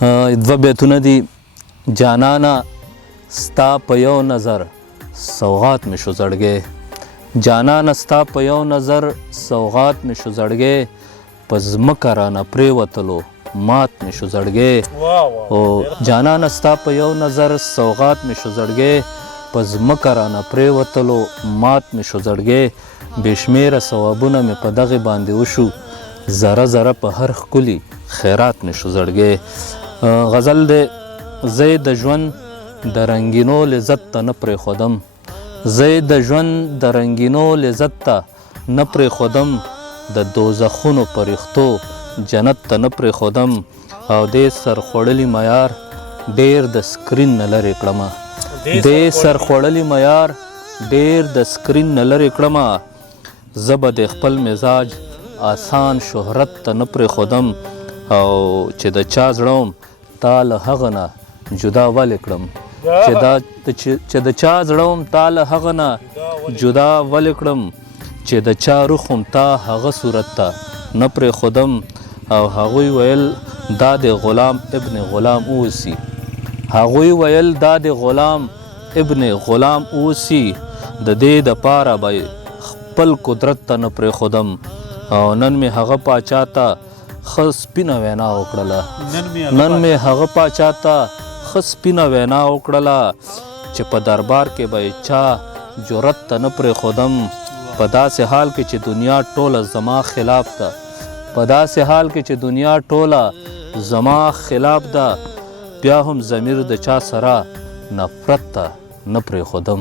دوه بیتونه دي. جانانا ستا په یو نظر سوغات مې شو زړګی، جانانا ستا په یو نظر سوغات مې شو زړګی، په ځمکه رانه پرېوتلو مات مې شو زړګی. او جانانا ستا په یو نظر سوغات مې شو زړګی، په ځمکه رانه پرېوتلو مات مې شو زړګی. بې شمېره ثوابونه مې په دغې باندې وشو، ذره ذره په هر ښکلي خیرات مې شو زړګی. غزل دی. زه د ژوند د رنګینو لذت ته نه پرېښودم، زه د ژوند د رنګینو لذت ته نه پرېښودم، د دوزخونو پرښتو جنت ته نه پرېښودم، او دې سرخوړلي معیار ډېر د سکرین نه لرې کړمه، دې سرخوړلي معیار ډېر د سکرین نه لرې کړمه، زه به د خپل مزاج آسان شهرت ته نه پرېښودم، او چې د چا زړه تا له هغه نه جدا ولې کړم، چې د چا زړه تا له هغه نه جدا ولې کړم، چې د چا روح هم تا هغه صورت ته نه پرېښودم. او هغوی ویل دا د غلام ابن غلام اوسي، هغوی ویل دا د غلام ابن غلام اوسي، د دې دپاره به خپل قدرت ته نه پرېښودم. او نن مې هغه پاچا ته ښه سپینه وینا وکړله، نن مې هغه پاچا ته ښه سپینه وینا وکړله، چې په دربار کې به چا جرت ته نه پرېښودم، په داسې حال کې چې دنیا ټوله زما خلاف ده، په داسې حال کې چې دنیا ټوله زما خلاف ده، بیا هم ضمیر د چا سره نفرت ته نه پرېښودم.